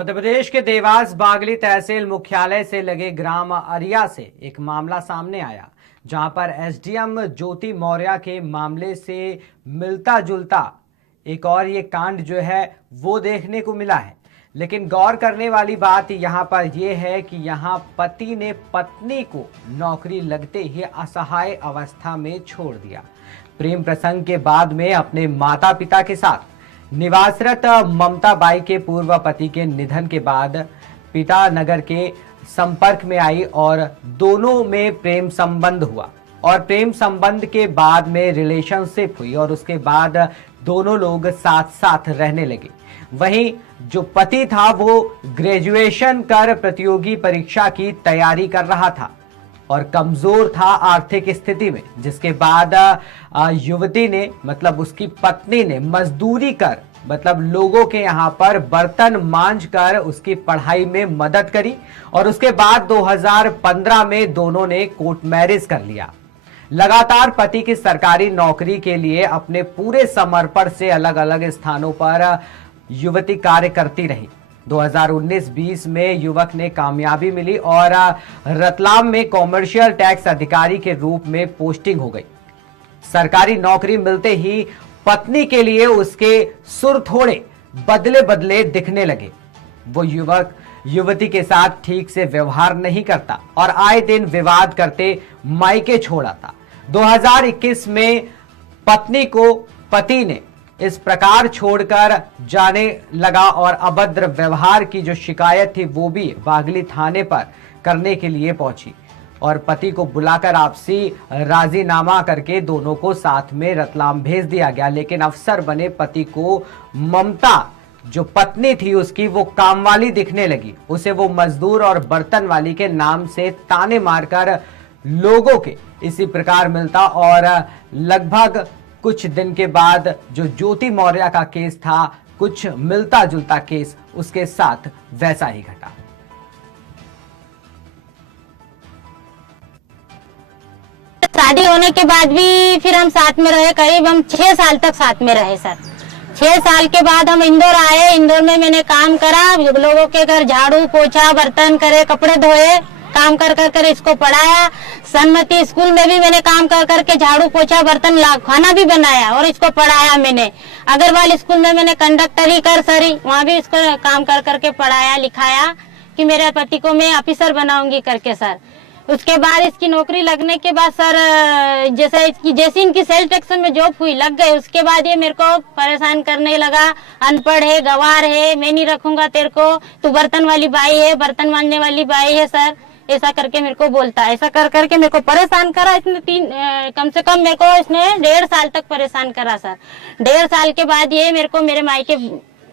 मध्य प्रदेश के देवास बागली तहसील मुख्यालय से लगे ग्राम अरिया से एक मामला सामने आया, जहां पर एसडीएम ज्योति मौर्य के मामले से मिलता जुलता एक और ये कांड जो है वो देखने को मिला है। लेकिन गौर करने वाली बात यहाँ पर यह है कि यहाँ पति ने पत्नी को नौकरी लगते ही असहाय अवस्था में छोड़ दिया। प्रेम प्रसंग के बाद में अपने माता पिता के साथ निवासरत ममता बाई के पूर्व पति के निधन के बाद पिता नगर के संपर्क में आई और दोनों में प्रेम संबंध हुआ और प्रेम संबंध के बाद में रिलेशनशिप हुई और उसके बाद दोनों लोग साथ साथ रहने लगे। वहीं जो पति था वो ग्रेजुएशन कर प्रतियोगी परीक्षा की तैयारी कर रहा था और कमजोर था आर्थिक स्थिति में, जिसके बाद युवती ने मतलब उसकी पत्नी ने मजदूरी कर मतलब लोगों के यहाँ पर बर्तन मांझ कर उसकी पढ़ाई में मदद करी और उसके बाद 2015 में दोनों ने कोर्ट मैरिज कर लिया। लगातार पति की सरकारी नौकरी के लिए अपने पूरे समर्पण से अलग अलग स्थानों पर युवती कार्य करती रही। 2019-20 में युवक ने कामयाबी मिली और रतलाम में कॉमर्शियल टैक्स अधिकारी के रूप में पोस्टिंग हो गई। सरकारी नौकरी मिलते ही पत्नी के लिए उसके सुर थोड़े बदले बदले दिखने लगे। वो युवक युवती के साथ ठीक से व्यवहार नहीं करता और आए दिन विवाद करते मायके छोड़ आता। 2021 में पत्नी को पति ने इस प्रकार छोड़कर जाने लगा और अभद्र व्यवहार की जो शिकायत थी वो भी बागली थाने पर करने के लिए पहुंची और पति को बुलाकर आपसी राजीनामा करके दोनों को साथ में रतलाम भेज दिया गया। लेकिन अफसर बने पति को ममता जो पत्नी थी उसकी वो काम वाली दिखने लगी। उसे वो मजदूर और बर्तन वाली के नाम से ताने मारकर लोगों के इसी प्रकार मिलता और लगभग कुछ दिन के बाद जो ज्योति मौर्य का केस था, कुछ मिलता जुलता केस उसके साथ वैसा ही घटा। शादी होने के बाद भी फिर हम साथ में रहे, करीब हम 6 साल तक साथ में रहे सर। 6 साल के बाद हम इंदौर आए। इंदौर में मैंने काम करा, लोगों के घर झाड़ू पोछा बर्तन करे, कपड़े धोए, काम कर कर इसको पढ़ाया। सन्मति स्कूल में भी मैंने काम कर करके झाड़ू पोछा बर्तन खाना भी बनाया और इसको पढ़ाया। मैंने अग्रवाल स्कूल में मैंने कंडक्टरी कर सरी, वहाँ भी इसको काम कर करके पढ़ाया लिखाया कि मेरे पति को मैं ऑफिसर बनाऊंगी करके सर। उसके बाद इसकी नौकरी लगने के बाद सर जैसे इनकी सेल्स टैक्स में जॉब हुई लग गए, उसके बाद ये मेरे को परेशान करने लगा। अनपढ़ है, गवार है, मैं नहीं रखूंगा तेरे को, तू बर्तन वाली बाई है, बर्तन मांजने वाली बाई है सर, ऐसा करके मेरे को बोलता है। ऐसा कर करके मेरे को परेशान करा। इसने कम से कम मेरे को इसने 1.5 साल तक परेशान करा सर। 1.5 साल के बाद ये मेरे को मेरे मायके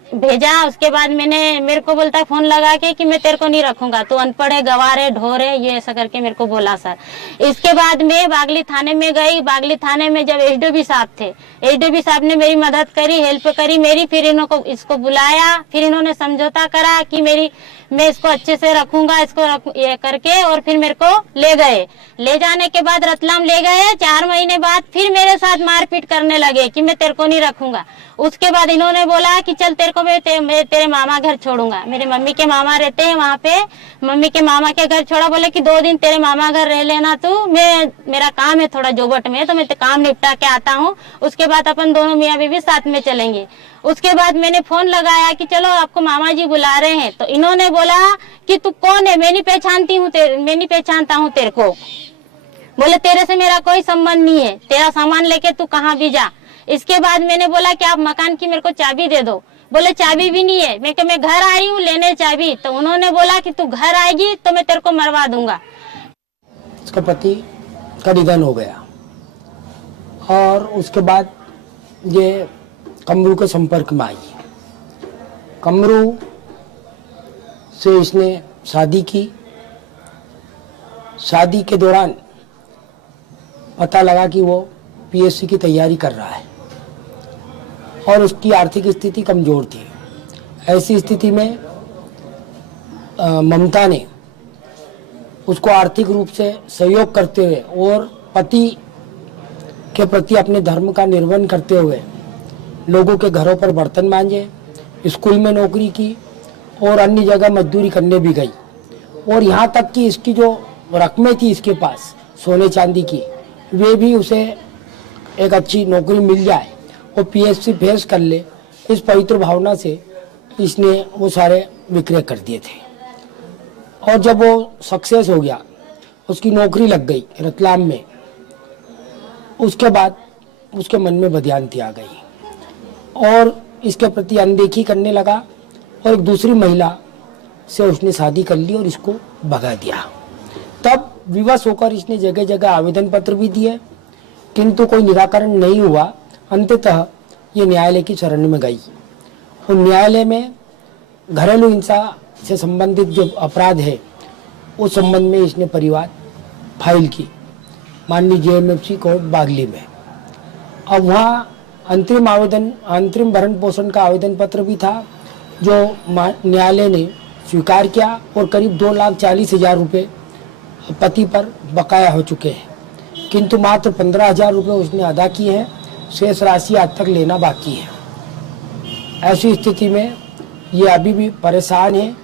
भेजा। उसके बाद मेरे को बोलता है फोन लगा के कि मैं तेरे को नहीं रखूंगा, तू अनपढ़ है, गवार है, ढोर है, ये ऐसा करके मेरे को बोला सर। इसके बाद मैं बागली थाने में गई। बागली थाने में जब एसडीओ साहब थे, एसडीओ साहब ने मेरी मदद करी, हेल्प करी मेरी। फिर इसको बुलाया, फिर इन्होंने समझौता करा कि मैं इसको अच्छे से रखूंगा, ये करके और फिर मेरे को ले गए। ले जाने के बाद रतलाम ले गए। 4 महीने बाद फिर मेरे साथ मारपीट करने लगे कि मैं तेरे को नहीं रखूंगा। उसके बाद इन्होंने बोला कि चल तेरे को मैं तेरे मामा घर छोड़ूंगा। मेरे मम्मी के मामा रहते हैं वहाँ पे, मम्मी के मामा के घर छोड़ा। बोले कि 2 दिन तेरे मामा घर रह लेना तू, मेरा काम है थोड़ा जोबट में, तो मैं काम निपटा के आता हूँ, उसके बाद अपन दोनों मियाँ बीवी साथ में चलेंगे। उसके बाद मैंने फोन लगाया कि चलो आपको मामा जी बुला रहे हैं। तो इन्होंने बोला कि तू कौन है, मैं नहीं पहचानता हूँ तेरे को। बोले तेरे से मेरा कोई संबंध नहीं है, तेरा सामान लेके तू कहाँ भी जा। इसके बाद मैंने बोला कि आप मकान की मेरे को चाबी दे दो। बोले चाबी भी नहीं है। मैं घर आई हूँ लेने चाबी। तो उन्होंने बोला कि तू घर आएगी तो मैं तेरे को मरवा दूंगा। उसका पति का निधन हो गया और उसके बाद ये कमरू के संपर्क में आई। कमरू से इसने शादी की। शादी के दौरान पता लगा कि वो पीएससी की तैयारी कर रहा है और उसकी आर्थिक स्थिति कमज़ोर थी। ऐसी स्थिति में ममता ने उसको आर्थिक रूप से सहयोग करते हुए और पति के प्रति अपने धर्म का निर्वहन करते हुए लोगों के घरों पर बर्तन मांजे, स्कूल में नौकरी की और अन्य जगह मजदूरी करने भी गई। और यहाँ तक कि इसकी जो रकमें थी इसके पास सोने चांदी की, वे भी उसे एक अच्छी नौकरी मिल जाए और पीएससी फेस कर ले, इस पवित्र भावना से इसने वो सारे विक्रय कर दिए थे। और जब वो सक्सेस हो गया, उसकी नौकरी लग गई रतलाम में, उसके बाद उसके मन में बदयांती आ गई और इसके प्रति अनदेखी करने लगा और एक दूसरी महिला से उसने शादी कर ली और इसको भगा दिया। तब विवश होकर इसने जगह जगह आवेदन पत्र भी दिए, किंतु कोई निराकरण नहीं हुआ। अंततः ये न्यायालय की शरण में गई और न्यायालय में घरेलू हिंसा से संबंधित जो अपराध है उस संबंध में इसने परिवार फाइल की माननीय JMFC कोर्ट बागली में। अब वहाँ अंतरिम भरण पोषण का आवेदन पत्र भी था जो न्यायालय ने स्वीकार किया और करीब 2,40,000 रुपये पति पर बकाया हो चुके हैं, किंतु मात्र 15,000 रुपये उसने अदा किए हैं, शेष राशि आज तक लेना बाकी है। ऐसी स्थिति में ये अभी भी परेशान है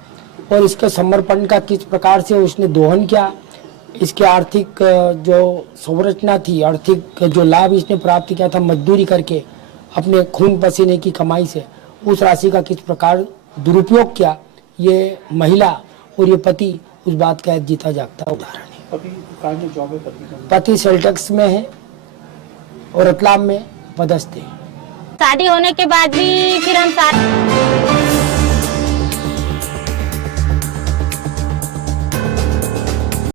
और इसके समर्पण का किस प्रकार से उसने दोहन किया, इसके आर्थिक जो संरचना थी, आर्थिक जो लाभ इसने प्राप्त किया था मजदूरी करके अपने खून पसीने की कमाई से, उस राशि का किस प्रकार दुरुपयोग किया, ये महिला और ये पति उस बात का एक जीता जागता उदाहरण है। पति सेल्टेक्स में है और रतलाम में पदस्थ है। शादी होने के बाद भी फिर हम साथ